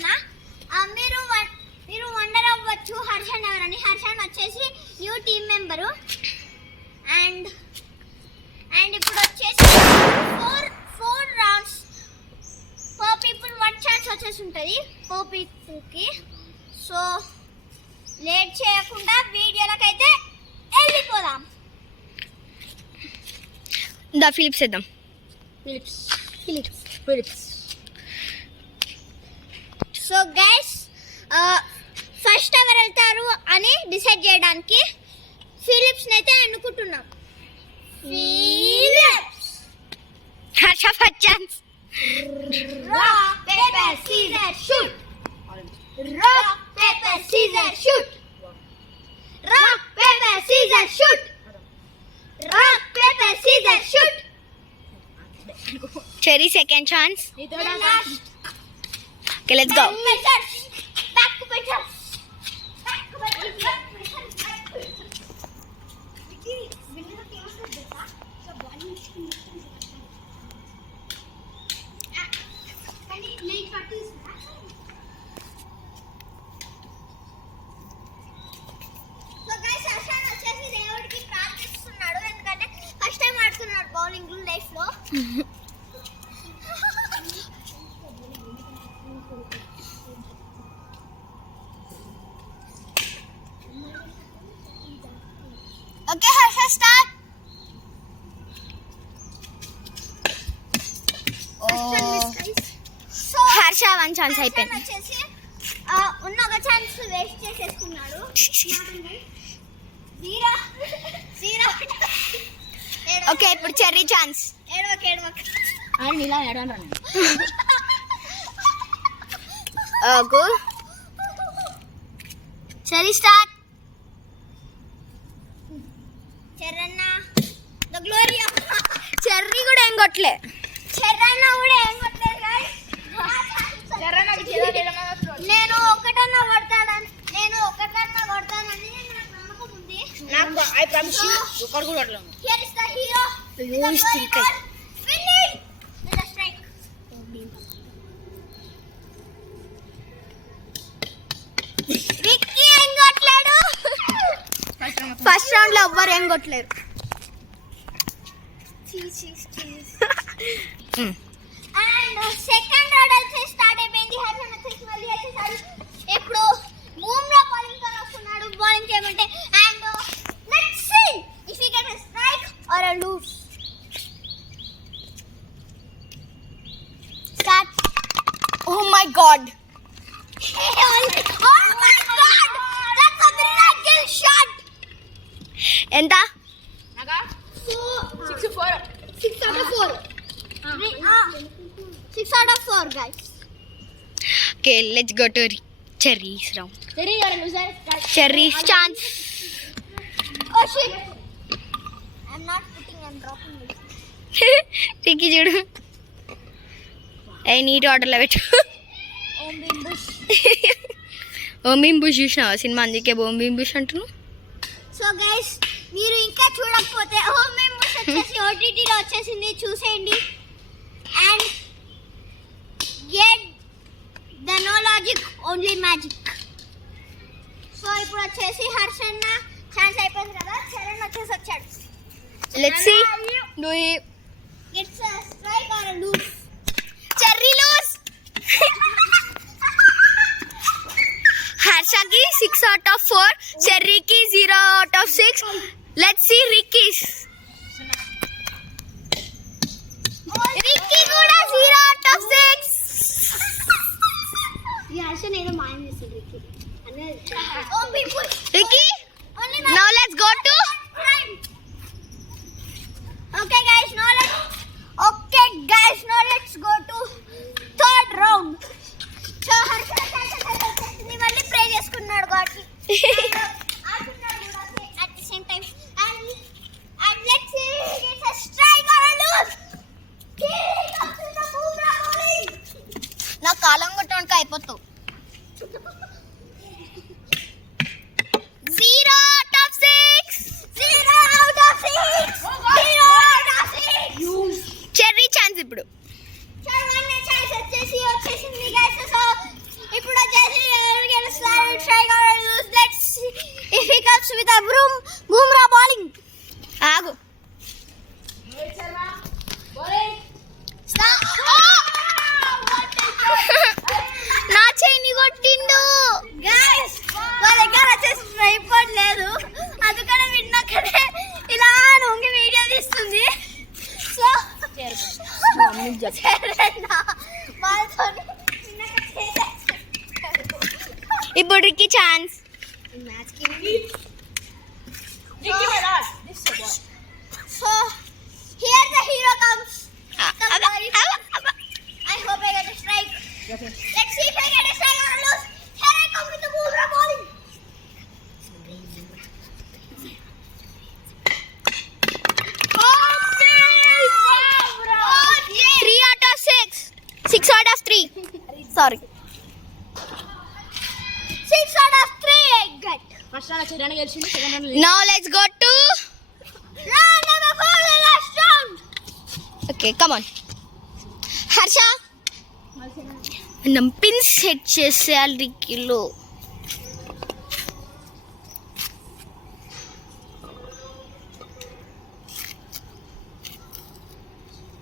హర్షన్న. మీరు వండర్ అవ్వచ్చు హర్షన్న ఎవరని. హర్షన్న వచ్చేసి న్యూ టీమ్ మెంబరు. అండ్ ఇప్పుడు వచ్చేసి ఫోర్ రౌండ్స్ పర్ పీపుల్ 1 ఛాన్స్ వచ్చేసి ఉంటుంది పర్ పీపుల్కి. సో లేట్ చేయకుండా వీడియోలకైతే వెళ్ళిపోదాం. ఫిలిప్స్ వేద్దాం. ఫిలిప్స్. సో గైస్ ఫస్ట్ ఎవరు వెళ్తారు అని డిసైడ్ చేయడానికి ఫిలిప్స్ని అయితే ఎన్నుకుంటున్నాం. Flips. Harsha first chance. Rock, paper, scissors, shoot. Rock, paper, scissors, shoot. Rock, paper, scissors, shoot. Rock, paper, scissors, shoot. Cherry second chance. Okay let's go. Back to Peter. Bowling life లో okay Harsha start. Harsha 1 chance అయిపోయింది. వచ్చేసి ఉన్న ఒక chance waste చేసేసుకున్నాడు. Okay ఇప్పుడు Cherry chance. ఏడవక okay Cherry start. చెర్రన్న the glory of. Cherry కూడా ఏం కొట్టలే. చెర్రన్న కూడా ఏం కొట్టలేదు guys. నేను ఒకటన్నా కొడతానని నాకు నమ్మకం ఉంది. Here is the hero. Winning. With a strike. Vicky ఏం కొట్టలేడు. ఫస్ట్ రౌండ్ లో ఎవ్వరు ఏం కొట్టలేరు. అండ్ సెకండ్ రౌండ్ వచ్చి స్టార్ట్ అయిపోయింది. హర్షన్ వచ్చేసి మళ్ళీ వచ్చేసాడు. ఇప్పుడు బూమ్రా బౌలింగ్ తో వస్తున్నాడు బౌలింగ్ చేయమంటే. And let's see if he get a strike or a loose. Start. Oh my god. Oh my god, that's a miracle shot. ఎంత? 6 out of 4. 6 out of 4 guys. Okay, let's go to Cherry's round. Cherry's chance. Oh shit. I'm not putting, I'm dropping it. Tiki చూడు. ఏ నీట్ ఆర్డర్లో పెట్టు. ఓం భీమ్ బుష్ చూసినావా సినిమా? అందుకే ఓం భీమ్ బుష్ అంటున్నావు. So guys మీరు ఇంకా చూడకపోతే ఓం భీమ్ బుష్ వచ్చేసి ఓటీటీలో వచ్చేసింది, చూసేయండి. And get the no logic only magic. So ఇప్పుడు వచ్చేసి హర్షన్న ఛాన్స్ అయిపోయింది కదా. చరణ్ వచ్చేసి వచ్చాడు. Let's see do he gets a strike or a lose. Cherry lose. హర్షకి 6 out of 4, చెర్రీకి 0 out of 6. Let's see Ricky's. Ricky కూడా 0 out of 6. ఈ హర్షన్ ఏదో మాయం చేస్తాడు రిక్కీ. Om Bheem Bush. Ricky now let's go to Okay guys, now let's go to third round. So Harshana మళ్ళీ ప్రే చేసుకున్నాడు కాబట్టి ఆడుతున్నాడు కూడా at the same time. And let's see it's a strike or a lose. నా కాలం కొట్టడానికి అయిపోతావు. 0 out of 6. 0 out of 6. 0 out of 6. Cherry chance ఇప్పుడు. వచ్చేసింది guys. సో ఇప్పుడు Ricky chance. So here the hero comes. I hope I get a strike. Let's see if I get a strike or lose. Here I come with the Bumrah bowling. Oh, 3 out of 6. 6 out of 3. Sorry. 6 out of 3 I get. Now let's go to. Round number 4, the last round. Okay, come on. Harsha మనం pin set చేసేయాలి రిక్కీలో.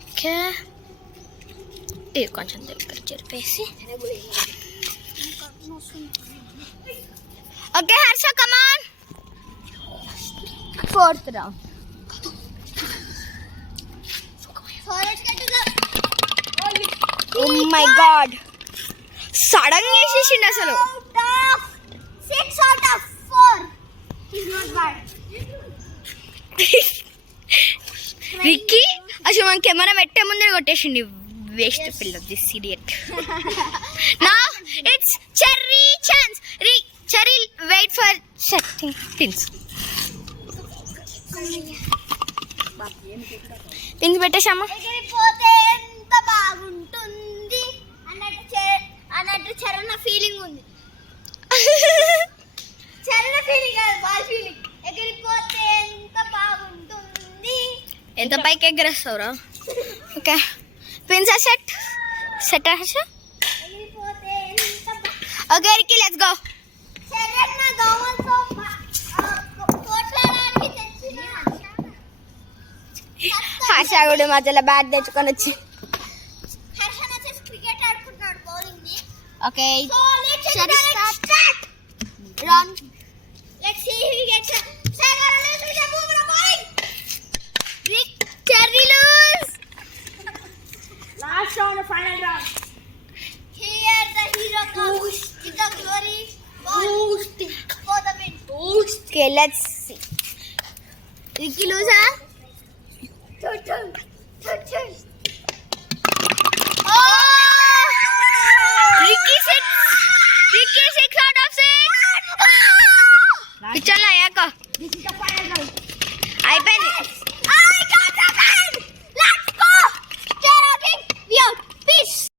ఓకే, ఇది కొంచెం దగ్గర చెరిపేసి. ఓకే హర్ష, కమాన్. 4th round. So let's get to the Oh my god, sudden గా వేసేసిండు అసలు. out of 6 out of 4. He's not bad. Ricky అసలు మన కెమెరా పెట్టే ముందే కొట్టేసిండి. వేస్ట్ పిల్ల, this idiot. No it's Cherry chance. Cherry wait for setting pins. Pins పెట్టేసామా? ఎగిరిపోతే ఎంత బాగుంటుంది అన్నట్టు చరణ ఫీలింగ్ ఉంది. చరణ ఫీలింగ్ కాదు, బాల్ ఫీలింగ్. ఎగిరిపోతే ఎంత బాగుంటుంది. ఎంత పైకి ఎగ్గరేస్తావురా? Okay, pins set set Harsha. ఎగిరిపోతే ఎంత ఓకే రిక్కీ, లెట్స్ గో. చరణ గవ్వలతో పోట్లాడడానికి తెచ్చిన హర్ష కూడా మధ్యలో బ్యాట్ తెచ్చుకొని వచ్చి. హర్షణ వచ్చేసి క్రికెట్ ఆడుకుంటున్నాడు బౌలింగ్ ని. Okay, So let's start. Run. Let's see who gets a second lose with the Bumrah bowling. Cherry loose. Last round, final round. Here the hero comes with the glory ball for the win. Okay, let's see. Ricky లూజా? Turn. Ricky 6 out of 6. పిచ్చర్లో అయ్యాక